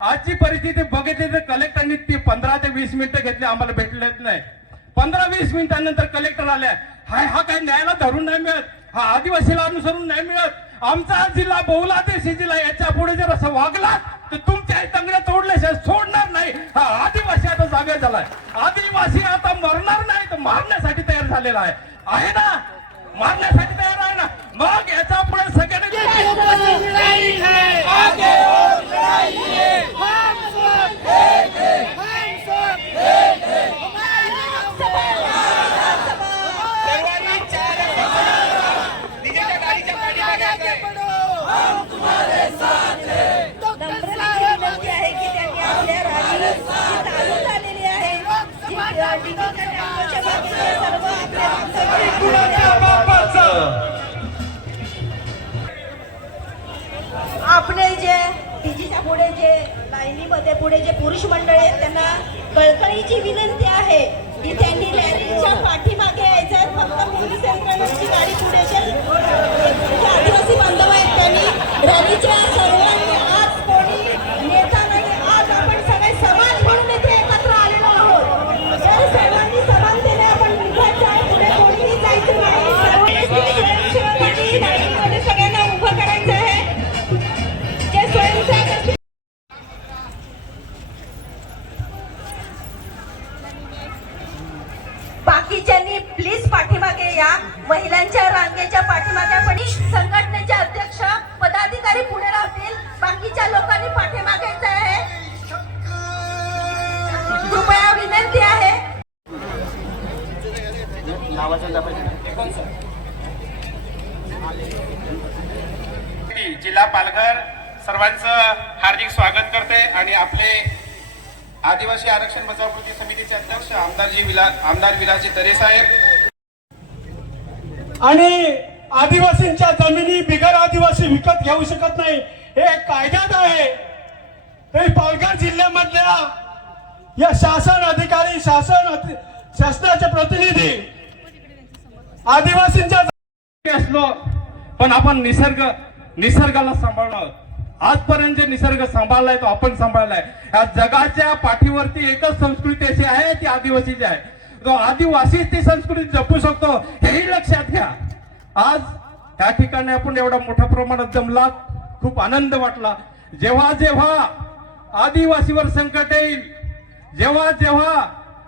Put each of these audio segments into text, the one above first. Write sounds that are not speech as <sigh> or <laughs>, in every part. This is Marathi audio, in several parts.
आजची परिस्थिती बघितली तर कलेक्टरनी ती पंधरा ते वीस मिनिटं घेतली आम्हाला भेटलेच नाही. पंधरा वीस मिनिटांनंतर कलेक्टर आल्या. हाय हा काय न्यायाला धरून नाही मिळत. हा आदिवासीला अनुसरून नाही मिळत. आमचा जिल्हा बहुलादेशी जिल्हा याच्यापुढे जर असं वागला तर तुमच्या तंगड्या तोडल्याशिवाय सोडणार नाही. हा आदिवासी आता जागा झालाय. आदिवासी आता मरणार नाही तर मारण्यासाठी तयार झालेला आहे. आहे ना? मारण्यासाठी तयार आहे ना? मग याच्यापुढे सगळ्यांनी आपले जे डिजीच्या पुढे जे लाईनीमध्ये पुढे जे पुरुष मंडळी आहेत त्यांना कळकळीची विनंती आहे की त्यांनी रॅलीच्या पाठीमागे यायचं फक्त पोलीस यंत्रणेची गाडी पुढे जे आदिवासी बांधव आहेत त्यांनी रॅलीच्या जिल्हा पालघर सर्वांचं हार्दिक स्वागत करते आणि आपले आदिवासी आरक्षण बचाव कृती समितीचे अध्यक्ष आमदारजी विला आमदार विलासजी तरे साहेब. आणि आदिवासींच्या जमिनी बिगर आदिवासी विकत घेऊ शकत नाही हे कायद्यात आहे. तरी पालघर जिल्ह्यामधल्या या शासन अधिकारी शासन शासनाचे प्रतिनिधी आदिवासींच्या असलो पण आपण निसर्ग निसर्गाला सांभाळणार आजपर्यंत जे निसर्ग सांभाळलाय तो आपण सांभाळलाय. या जगाच्या पाठीवरती एकच संस्कृती अशी आहे ती आदिवासीची आहे. तो आदिवासीच ती संस्कृती जपू शकतो हेही लक्षात घ्या. आज त्या ठिकाणी आपण एवढा मोठ्या प्रमाणात जमलात खूप आनंद वाटला. जेव्हा जेव्हा आदिवासीवर संकट येईल जेव्हा जेव्हा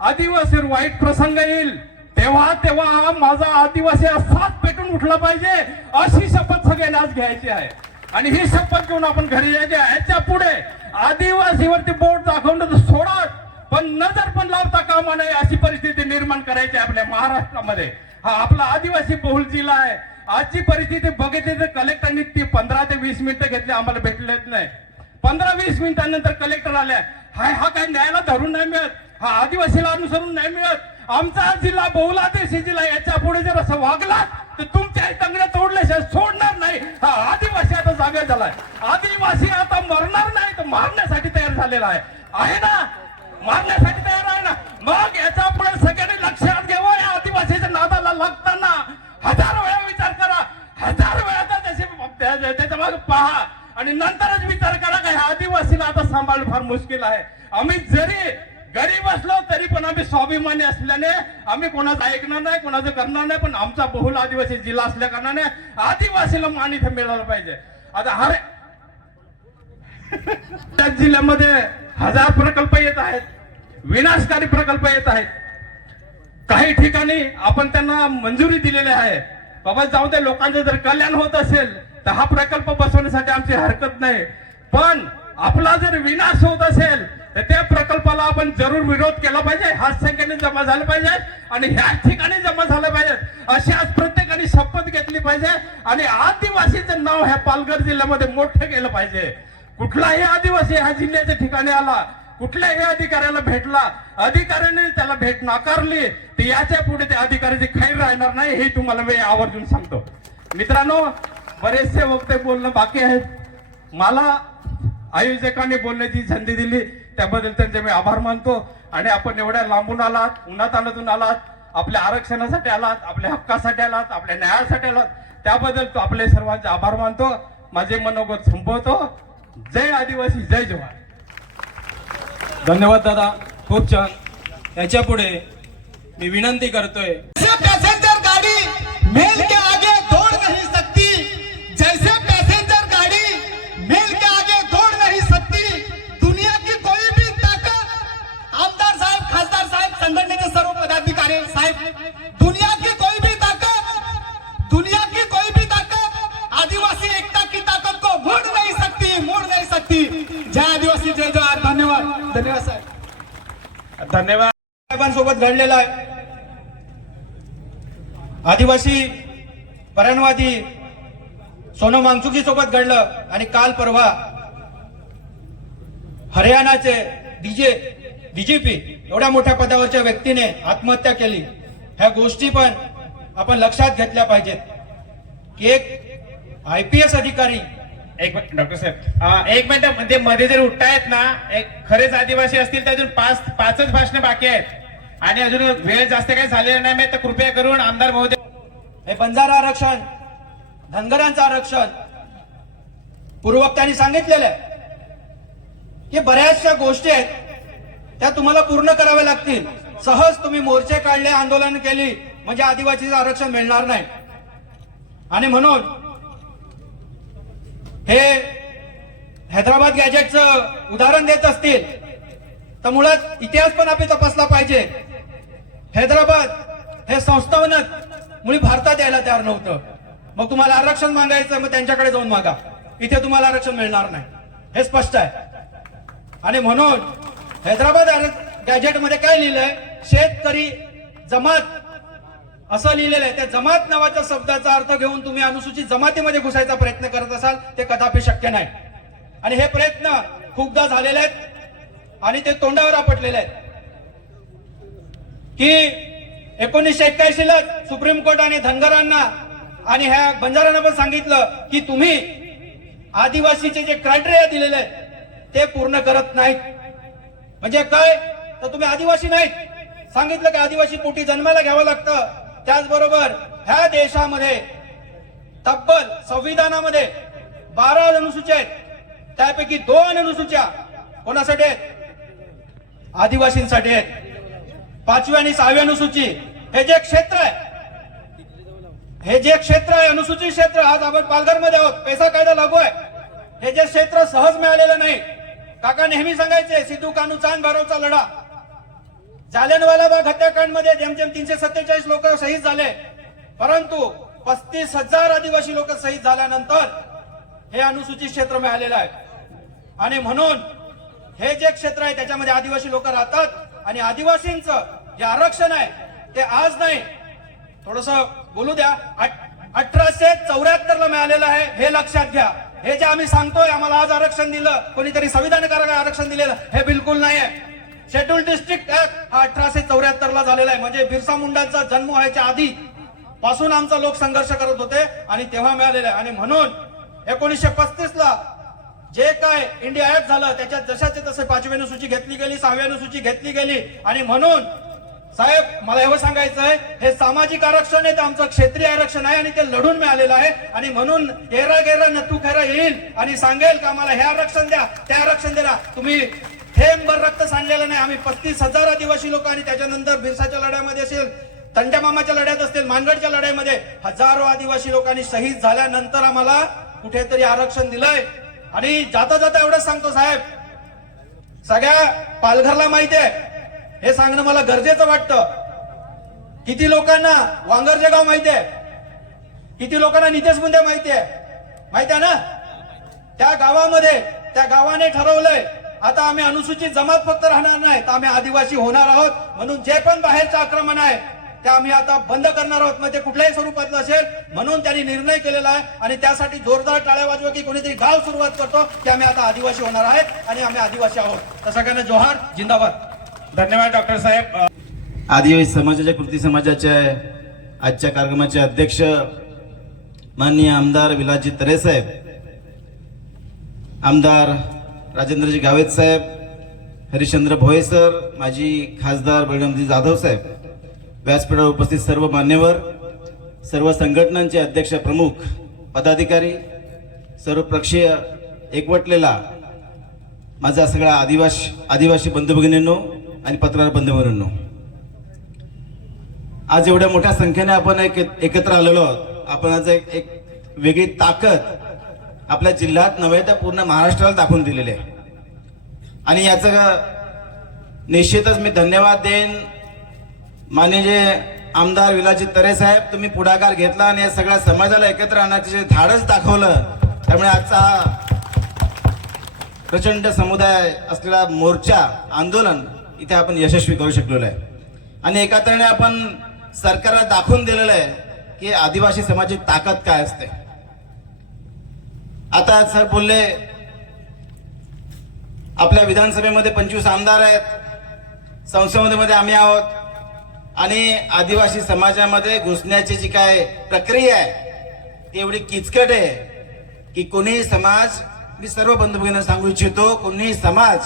आदिवासीवर वाईट प्रसंग येईल तेव्हा तेव्हा माझा आदिवासी असाच पेटून उठला पाहिजे अशी शपथ सगळ्यांना आज घ्यायची आहे. आणि ही शपथ घेऊन आपण घरी यायचे याच्यापुढे आदिवासीवरती बोट दाखवणं तर सोडा पण नजर पण लावता कामा नये अशी परिस्थिती निर्माण करायची आहे आपल्या महाराष्ट्रामध्ये. हा आपला आदिवासी बहुल जिल्हा आहे. आजची परिस्थिती बघितली तर कलेक्टरनी ती पंधरा ते वीस मिनिटं घेतली आम्हाला भेटलेच नाही. पंधरा वीस मिनिटांनंतर कलेक्टर आल्या. हाय हा काय न्यायाला धरून नाही मिळत. हा आदिवासीला अनुसरून नाही मिळत. आमचा जिल्हा बहुलादेशी जिल्हा याच्यापुढे जर असं वागला तर तुमच्या तंगड्या तोडल्याशिवाय सोडणार नाही. हा आदिवासी आता जागा झालाय. आदिवासी आता मरणार नाही तर मारण्यासाठी तयार झालेला आहे. आहे ना? मारण्यासाठी तयार आहे ना? मग याच्यापुढे सगळ्यांनी लक्षात घ्यावं या आदिवासीच्या नादाला लागताना. हजार वेळा विचार करा. हजार वेळा तर त्याची त्याच्यामागे पहा. आणि नंतरच विचार करा का ह्या आदिवासीला आता सांभाळणं फार मुश्किल आहे. आम्ही जरी गरीब असलो तरी पण आम्ही स्वाभिमानी असल्याने आम्ही कोणाचं ऐकणार नाही कोणाचं करणार नाही पण आमचा बहुल आदिवासी जिल्हा असल्या कारणाने आदिवासीला मान इथे मिळालं पाहिजे. आता हर <laughs> त्या जिल्ह्यामध्ये हजार प्रकल्प येत आहेत विनाशकारी प्रकल्प येत आहेत. काही ठिकाणी आपण त्यांना मंजुरी दिलेली आहे. बाबा जाऊ दे लोकांचं जर कल्याण होत असेल तर हा प्रकल्प बसवण्यासाठी आमची हरकत नाही. पण आपला जर विनाश होत असेल तर त्या प्रकल्पाला आपण जरूर विरोध केला पाहिजे. ह्याच संख्येने जमा झालं पाहिजे आणि ह्याच ठिकाणी जमा झालं पाहिजे. अशी आज प्रत्येकाने शपथ घेतली पाहिजे आणि आदिवासीचं नाव ह्या पालघर जिल्ह्यामध्ये मोठं केलं पाहिजे. कुठलाही आदिवासी ह्या जिल्ह्याच्या ठिकाणी आला कुठल्याही अधिकाऱ्याला भेटला अधिकाऱ्याने त्याला भेट नाकारली तर याच्यापुढे त्या अधिकाऱ्याची खैर राहणार नाही हे तुम्हाला मी आवर्जून सांगतो. मित्रांनो बरेचसे वक्ते बोलणं बाकी आहेत. मला आयोजकांनी बोलण्याची संधी दिली त्याबद्दल त्यांचे मी आभार मानतो. आणि आपण एवढ्या लांबून आलात उन्हातानातून आलात आपल्या आरक्षणासाठी आलात आपल्या हक्कासाठी आलात आपल्या न्यायासाठी आलात त्याबद्दल तो आपले सर्वांचे आभार मानतो. माझे मनोगत संपवतो. जय आदिवासी जय जवान. धन्यवाद दादा खूप छान. याच्यापुढे मी विनंती करतोय. घडलेला आहे. आदिवासी परणवादी सोनम वांगचुकी सोबत घडलं आणि काल परवा हरियाणाचे डीजे डीजीपी एवढ्या मोठ्या पदावरच्या व्यक्तीने आत्महत्या केली. ह्या गोष्टी पण आपण लक्षात घेतल्या पाहिजेत. की एक आय पी एस अधिकारी एक मिनिट डॉक्टर साहेब. एक मिनिट म्हणजे मध्ये जर उठतायत ना एक खरेच आदिवासी असतील तर अजून पाच पाचच भाषणं बाकी आहेत. आणि अजून वेळ जास्त काही झालेला नाही तर कृपया करून आमदार महोदय हे बंजारा आरक्षण धनगरांचं आरक्षण पूर्वक्त्यांनी सांगितलेलं आहे की बऱ्याचशा गोष्टी आहेत त्या तुम्हाला पूर्ण कराव्या लागतील. सहज तुम्ही मोर्चे काढले आंदोलन केली म्हणजे आदिवासीचं आरक्षण मिळणार नाही. आणि म्हणून हे हैदराबाद गॅजेटचं उदाहरण देत असतील तर मुळात इतिहास पण आपली तपासला पाहिजे. हैदराबाद हे संस्थानच मुळी भारतात यायला तयार नव्हतं. मग तुम्हाला आरक्षण मागायचं मग त्यांच्याकडे जाऊन मागा. इथे तुम्हाला आरक्षण मिळणार नाही. हे स्पष्ट आहे. आणि म्हणून हैदराबाद गॅजेटमध्ये काय लिहिलंय? शेतकरी जमात. असं लिहिलेलं आहे. त्या जमात नावाच्या शब्दाचा अर्थ घेऊन तुम्ही अनुसूचित जमातीमध्ये घुसायचा प्रयत्न करत असाल ते कदापि शक्य नाही. आणि हे प्रयत्न खूपदा झालेले आहेत आणि ते तोंडावर आपटलेले आहेत. की एकोणीसशे एक्क्याऐंशीला सुप्रीम कोर्टाने धनगरांना आणि ह्या बंजारांना पण सांगितलं की तुम्ही आदिवासीचे जे क्रायटेरिया दिलेले आहेत ते पूर्ण करत नाहीत. म्हणजे काय? तर तुम्ही आदिवासी नाहीत. सांगितलं की आदिवासी पोटी जन्माला घ्यावं लागतं. त्याचबरोबर ह्या देशामध्ये तब्बल संविधानामध्ये बारा अनुसूची आहेत. त्यापैकी दोन अनुसूच्या कोणासाठी आहेत? आदिवासींसाठी आहेत. पाचवी आणि सहावी अनुसूची. हे जे क्षेत्र आहे हे जे क्षेत्र आहे अनुसूचित क्षेत्र आज आपण पालघरमध्ये आहोत. पैसा कायदा लागू आहे. हे जे क्षेत्र सहज मिळालेलं नाही. काका नेहमी सांगायचे सिद्धू कानू चांद भरवचा लढा. जालियनवाला बाग हत्याकांडमध्ये तीनशे सत्तेचाळीस लोक शहीद झाले. परंतु पस्तीस हजार आदिवासी लोक शहीद झाल्यानंतर हे अनुसूचित क्षेत्र मिळालेलं आहे. आणि म्हणून हे जे क्षेत्र आहे त्याच्यामध्ये आदिवासी लोक राहतात. आणि आदिवासींचं जे आरक्षण आहे ते आज नाही. थोडस बोलू द्या. अठराशे चौऱ्याहत्तर ला मिळालेलं आहे हे लक्षात घ्या. हे जे आम्ही सांगतोय आम्हाला आज आरक्षण दिलं. कोणीतरी संविधानकारक आरक्षण दिलेलं. हे बिलकुल नाही आहे शेड्यूल डिस्ट्रिक्ट ऍक्ट हा अठराशे चौऱ्याहत्तर ला झालेला आहे. म्हणजे बिरसा मुंडांचा जन्म व्हायच्या आधी पासून आमचा लोक संघर्ष करत होते आणि तेव्हा मिळालेलं आहे. आणि म्हणून एकोणीसशे पस्तीस ला जे काय इंडिया ऍक्ट झालं त्याच्यात जशाचे तसे पाचवी अनुसूची घेतली गेली सहावी अनुसूची घेतली गेली. आणि म्हणून साहेब मला एवढं सांगायचं आहे हे सामाजिक आरक्षण आहे ते आमचं क्षेत्रीय आरक्षण आहे आणि ते लढून मिळालेलं आहे. आणि म्हणून गेरा गेरा नतू खेरा येईल. आणि सांगेल का आम्हाला हे आरक्षण द्या ते आरक्षण द्या तुम्ही थेंबर रक्त सांडलेलं नाही. आम्ही पस्तीस हजार आदिवासी लोक आणि त्याच्यानंतर बिरसाच्या लढ्यामध्ये असेल तंट्या मामाच्या लढ्यात असतील मानगडच्या लढ्यामध्ये हजारो आदिवासी लोकांनी शहीद झाल्यानंतर आम्हाला कुठेतरी आरक्षण दिलंय. आणि जाता जाता एवढंच सांगतो साहेब. सगळ्या पालघरला माहिती आहे. हे सांगणं मला गरजेचं वाटतं. किती लोकांना वांगरचे गाव माहिती आहे. किती लोकांना नितेश मुंडे माहिती आहे. माहिती आहे ना? त्या गावामध्ये त्या गावाने ठरवलंय आता आम्ही अनुसूचित जमात फक्त राहणार नाही तर आम्ही आदिवासी होणार आहोत म्हणून जे पण बाहेरचं आक्रमण आहे ते आम्ही आता बंद करणार आहोत. मग ते कुठल्याही स्वरूपातलं असेल म्हणून त्यांनी निर्णय केलेला आहे. आणि त्यासाठी जोरदार टाळ्या वाजवा की कोणीतरी गाव सुरुवात करतो की आम्ही आता आदिवासी होणार आहेत आणि आम्ही आदिवासी आहोत. तर सगळ्यांना जोहार जिंदाबाद. धन्यवाद डॉक्टर साहेब. आदिवासी समाजाच्या कृती समाजाच्या आजच्या कार्यक्रमाचे अध्यक्ष माननीय आमदार विलासजी तरे साहेब आमदार राजेंद्रजी गावेत साहेब हरिश्चंद्र भोये सर माजी खासदार बळवंतजी जाधव साहेब. व्यासपीठावर उपस्थित सर्व मान्यवर सर्व संघटनांचे अध्यक्ष प्रमुख पदाधिकारी सर्व पक्षीय एकवटलेला माझा सगळा आदिवासी आदिवासी बंधू भगिनींनो आणि पत्रकार बंधू भगिनींनो आज एवढ्या मोठ्या संख्येने आपण एक एकत्र आलेलो आहोत. आपण आज एक एक वेगळी ताकद आपल्या जिल्ह्यात नव्हे तर पूर्ण महाराष्ट्राला दाखवून दिलेली आहे. आणि याचं निश्चितच मी धन्यवाद देईन. माननीय जे आमदार विलाजी तरे साहेब तुम्ही पुढाकार घेतला आणि या सगळ्या समाजाला एकत्र आणण्याचं जे धाडस दाखवलं त्यामुळे आजचा हा प्रचंड समुदाय असलेला मोर्चा आंदोलन इथे आपण यशस्वी करू शकलेलो आहे. आणि एका आपण सरकारला दाखवून दिलेलं आहे की आदिवासी समाजाची ताकद काय असते. आता सर बोलले आपल्या विधानसभेमध्ये पंचवीस आमदार आहेत संसदेमध्ये आम्ही आहोत आणि आदिवासी समाजामध्ये घुसण्याची जी काय प्रक्रिया आहे ती एवढी किचकट आहे की कोणीही समाज मी सर्व बंधू सांगू इच्छितो कोणीही समाज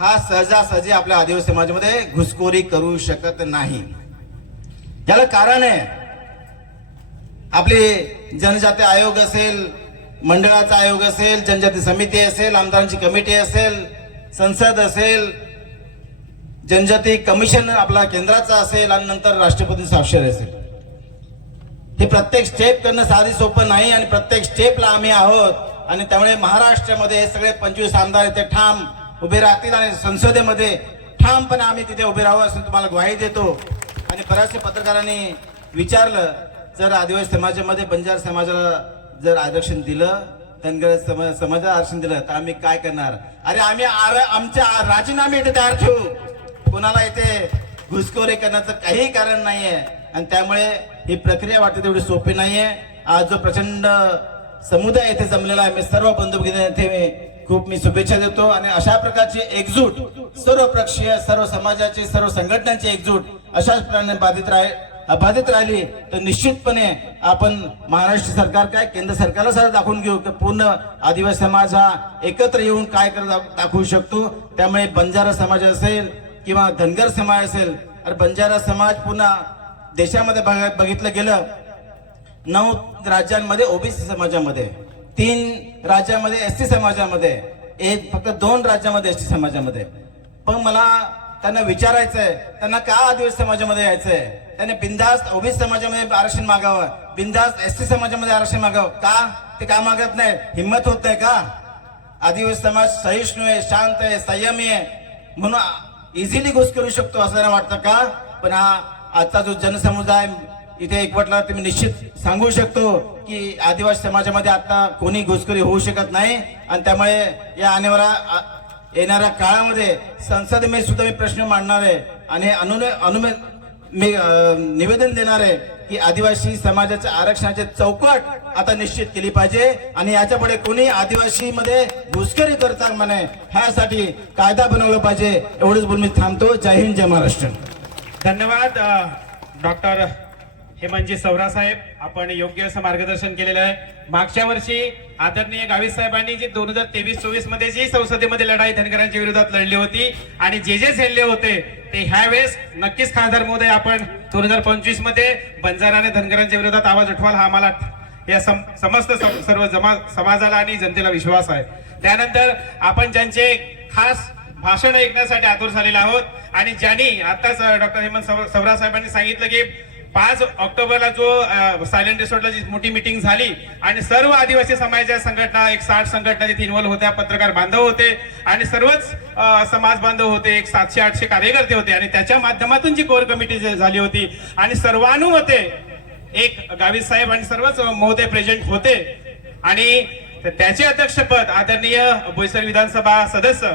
हा सहजासहजी आपल्या आदिवासी समाजामध्ये घुसखोरी करू शकत नाही. याला कारण आहे आपली जनजाती आयोग असेल मंडळाचा आयोग असेल जनजाती समिती असेल आमदारांची कमिटी असेल संसद असेल जनजाती कमिशन आपला केंद्राचा असेल आणि नंतर राष्ट्रपती स्वाक्षर असेल. हे प्रत्येक स्टेप करणं साधी सोपं नाही आणि प्रत्येक स्टेपला आम्ही आहोत आणि त्यामुळे महाराष्ट्रामध्ये हे सगळे पंचवीस आमदार इथे ठाम उभे राहतील आणि संसदेमध्ये ठामपणे आम्ही तिथे उभे राहू असं तुम्हाला ग्वाही देतो. आणि बऱ्याचशा पत्रकारांनी विचारलं जर आदिवासी समाजामध्ये बंजार समाजाला जर आरक्षण दिलं धनगर समाजाला आरक्षण दिलं तर आम्ही काय करणार? अरे आम्ही आर- आमच्या राजीनामे इथे तयार ठेवू. कोणाला इथे घुसखोरी करण्याचं काही कारण नाहीये. आणि त्यामुळे ही प्रक्रिया वाटते तेवढी सोपी नाहीये. आज जो प्रचंड समुदाय येथे जमलेला आहे मी सर्व बंधू भगिनी मी खूप मी शुभेच्छा देतो. आणि अशा प्रकारची एकजूट सर्व पक्षीय सर्व समाजाची सर्व संघटनांची एकजूट अशाच प्रकारे बाधित राहील बाधित राहिली तर निश्चितपणे आपण महाराष्ट्र सरकार काय केंद्र सरकारला सुद्धा दाखवून घेऊ की पूर्ण आदिवासी समाज हा एकत्र येऊन काय करत दाखवू शकतो. त्यामुळे बंजारा समाज असेल किंवा धनगर समाज असेल तर बंजारा समाज पुन्हा देशामध्ये बघितलं गेलं नऊ राज्यांमध्ये ओबीसी समाजामध्ये तीन राज्यामध्ये एस टी समाजामध्ये एक फक्त दोन राज्यामध्ये एस टी समाजामध्ये. पण मला त्यांना विचारायचं आहे त्यांना का आदिवासी समाजामध्ये यायचंय? त्याने बिंदास्त ओबीसी समाजामध्ये आरक्षण मागावं बिंदास्त एस टी समाजामध्ये आरक्षण मागावं. का? ते का मागत नाही हिंमत होत नाही का? आदिवासी समाज सहिष्णू आहे शांत आहे संयमी आहे. म्हणून इझिली घुस करू शकतो असं जरा वाटतं का? पण हा आजचा जो जनसमुदाय इथे एकवटला तुम्ही मी निश्चित सांगू शकतो की आदिवासी समाजामध्ये आता कोणी घुसखोरी होऊ शकत नाही. आणि त्यामुळे या आणेवारा येणाऱ्या काळामध्ये संसदेमध्ये सुद्धा मी प्रश्न मांडणार आहे. आणि अनुन अनुमे मी निवेदन देणार आहे की आदिवासी समाजाच्या आरक्षणाचे चौकट आता निश्चित केली पाहिजे आणि याच्यापुढे कोणी आदिवासी मध्ये घुसखोरी करता म्हणे ह्यासाठी कायदा बनवला पाहिजे. एवढंच बोलून मी थांबतो. जय हिंद जय महाराष्ट्र. धन्यवाद डॉक्टर हेमंतजी सवरा साहेब आपण योग्य असं मार्गदर्शन केलेलं आहे. मागच्या वर्षी आदरणीय गावित साहेबांनी जी दोन हजार तेवीस चोवीसमध्ये जी संसदेमध्ये लढाई धनगरांच्या विरोधात लढली होती आणि जे जे झेलले होते ते ह्या वेळेस नक्कीच खासदार महोदय आपण दोन हजार पंचवीसमध्ये बंजाराने धनगरांच्या विरोधात आवाज उठवाल हा आम्हाला या सम- समस्त सम- सर्व जमा समाजाला आणि जनतेला विश्वास आहे. त्यानंतर आपण ज्यांचे खास भाषण ऐकण्यासाठी आतुर झालेले आहोत आणि ज्यांनी आताच डॉक्टर हेमंत सवरा साहेबांनी सांगितलं की पाच ऑक्टोबरला जो सायलेंट रिसॉर्टला जी मोठी मिटिंग झाली आणि सर्व आदिवासी समाजाच्या संघटना एक साठ संघटना तिथे इन्व्हॉल्व होत्या पत्रकार बांधव होते आणि सर्वच समाज बांधव होते एक सातशे आठशे कार्यकर्ते होते आणि त्याच्या माध्यमातून जी कोर कमिटी झाली होती आणि सर्वानुमते एक गावित साहेब आणि सर्वच महोदय प्रेझेंट होते आणि त्याचे अध्यक्षपद आदरणीय बोईसर विधानसभा सदस्य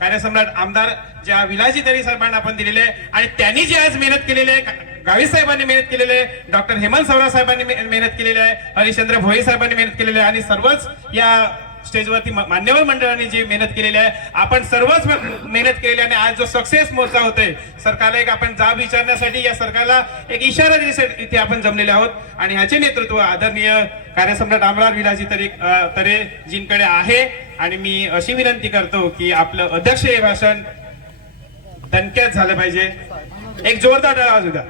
कार्यसम्राट आमदार ज्या विलाजी तरी साहेबांना आपण दिलेले आहे आणि त्यांनी जी आज मेहनत केलेली आहे गावित साहेबांनी मेहनत केलेली आहे. डॉक्टर हेमंत सवरा साहेबांनी मेहनत केलेली आहे. हरिश्चंद्र भोई साहेबांनी मेहनत केलेली आहे. आणि सर्वच या स्टेजवरती मान्यवर मंडळांनी जी मेहनत केलेली आहे आपण सर्वच मेहनत केलेली आहे. आणि आज जो सक्सेस मोर्चा होतोय सरकारला एक आपण जाब विचारण्यासाठी या सरकारला एक इशारा देण्यासाठी इथे आपण जमलेले आहोत. आणि ह्याचे नेतृत्व आदरणीय कार्यसम्राट आमरार विलाजी तरी तरे तरेजींकडे आहे. आणि मी अशी विनंती करतो की आपलं अध्यक्ष हे भाषण दणक्यात झालं पाहिजे. एक जोरदार आवाज होता